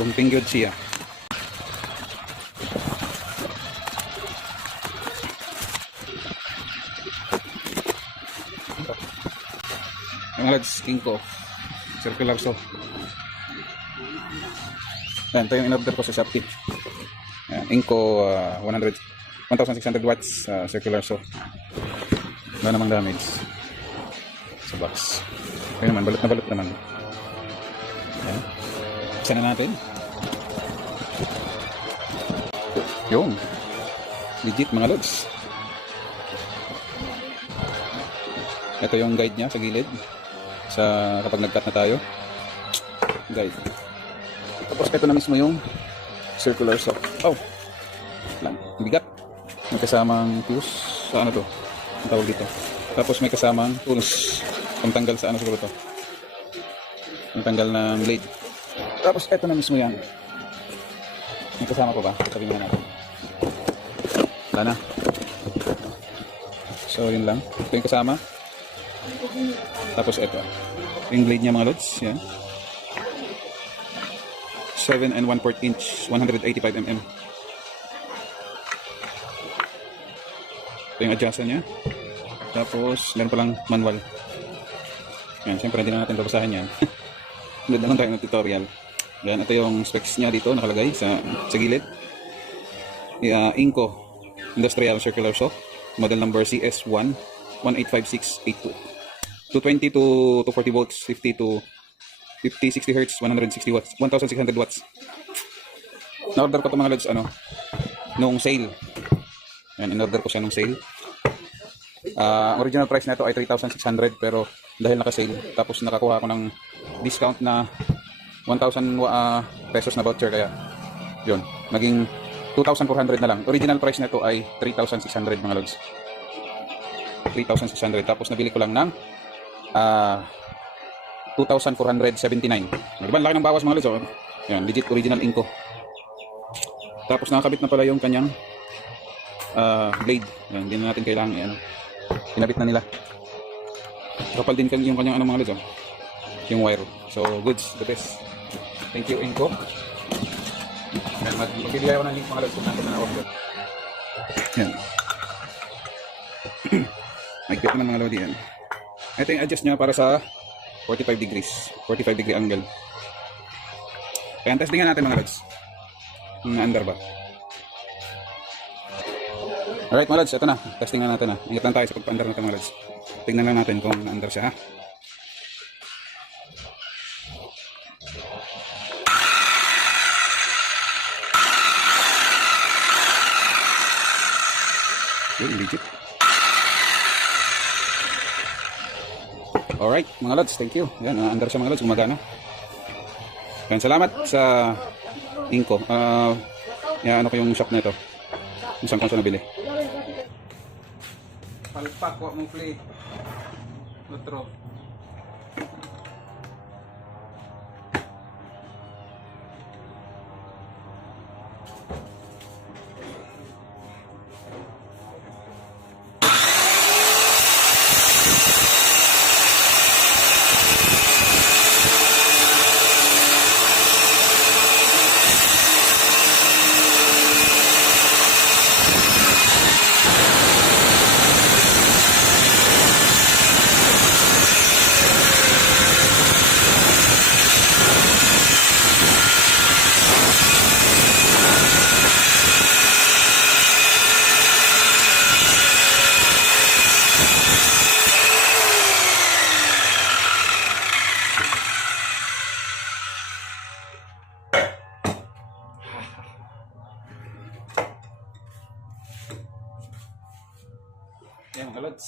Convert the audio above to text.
lumping yun siya. Mga lads, Inco circular saw. Yan, ito yung in-order ko sa Shopee. Yan, Inco 1600 watts circular saw. Wala namang damage sa box. Ito naman, balot na balot naman. Yan, isa na natin. Yun, legit mga lods. Ito yung guide niya sa gilid sa kapag nag-cut na tayo, guide. Tapos ito na mismo yung circular saw. Oh, lang, bigat. May kasamang fuse sa ano to, ang tawag dito. Tapos may kasamang tools pangtanggal sa ano siguro to, pangtanggal ng blade. Tapos ito na mismo yan. May kasama ko ba? Sabi mo na natin. Wala na. So yun lang, ito yung kasama. Tapos ito yung blade niya mga lods, yan. 7 and 1/4 inch, 185 mm. Ito yung adjustan niya. Tapos meron palang manual. Yan, siyempre hindi na natin babasahin yan. Doon naman tayo ng tutorial. Yan, ito yung specs niya dito nakalagay sa gilid. Inco Industrial Circular Saw, model number CS1 185682. 220 to 240 volts, 50 to 50, 60 Hz, 160 watts, 1600 watts. Na-order ko ito mga lods, nung sale. Yan, in-order ko siya nung sale. Original price na ito ay 3,600 pero dahil naka-sale, tapos nakakuha ako ng discount na 1,000 pesos na voucher, kaya yun, naging 2,400 na lang. Original price na ito ay 3,600 mga lods. 3,600, tapos nabili ko lang ng 2,479. Diba, laki ng bawas mga lods, oh. Yan, legit original Inco. Tapos nakakabit na pala yung kanyang blade. Yan, hindi na natin kailangan yan. Pinabit na nila. Kapal din yung kanyang mga lods, oh. Yung wire. So goods, the best. Thank you Inco. Yan, magbibigay ako ng link mga lods kung natin na order. Yan. Nagpit naman mga lodi yan. Ito yung adjust niya para sa 45 degree angle. Kaya testingan natin mga lods. Na-under ba? Alright mga lods, ito na. Testingan natin na. Ingat lang tayo sa pagpa-under natin mga lods. Tingnan lang natin kung na-under siya, ha. Yun, legit. Alright mga lods, thank you. Yan, under siya mga lods, gumagana. Yan, salamat sa Inco. Yan, ano ko yung shop na ito. Kung saan ko siya nabili. Palpak, wak mong play. Lutro. Yan mga lods.